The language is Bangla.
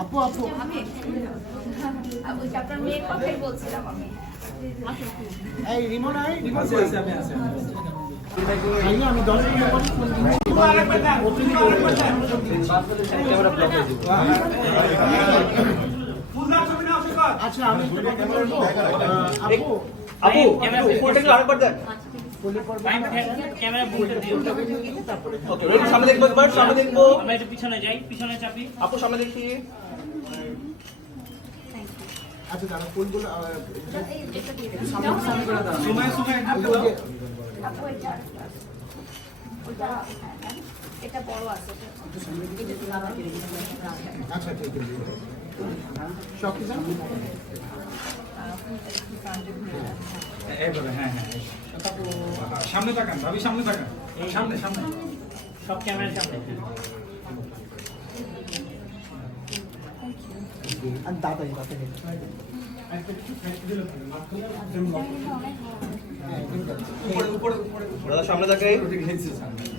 আপু আপু আমি আপনার মেয়ের কথাই বলছিলাম আমি এই রিমন আই রিমন আছে আমি আছে আমি দশ মিনিট ফোন দিচ্ছি বলব? আমি আপু আপু ফোনটা একটু আরেকবার দেন। ক্যামেরা ওকে রোহিত সামনে দেখব একবার সামনে দেখব। আমরা একটু পিছনে যাই পিছনে চাপি। আপু সামনে দেখি। আচ্ছা দাঁড়া এই আপু, এটা ওটা। এটা বড় আছে আচ্ছা ঠিক আছে সব কিছু হ্যাঁ হ্যাঁ সামনে তাকান ভাবি সামনে তাকান সামনে সামনে সব ক্যামেরার সামনে আর দাদা কথা দাদা সামনে অনেক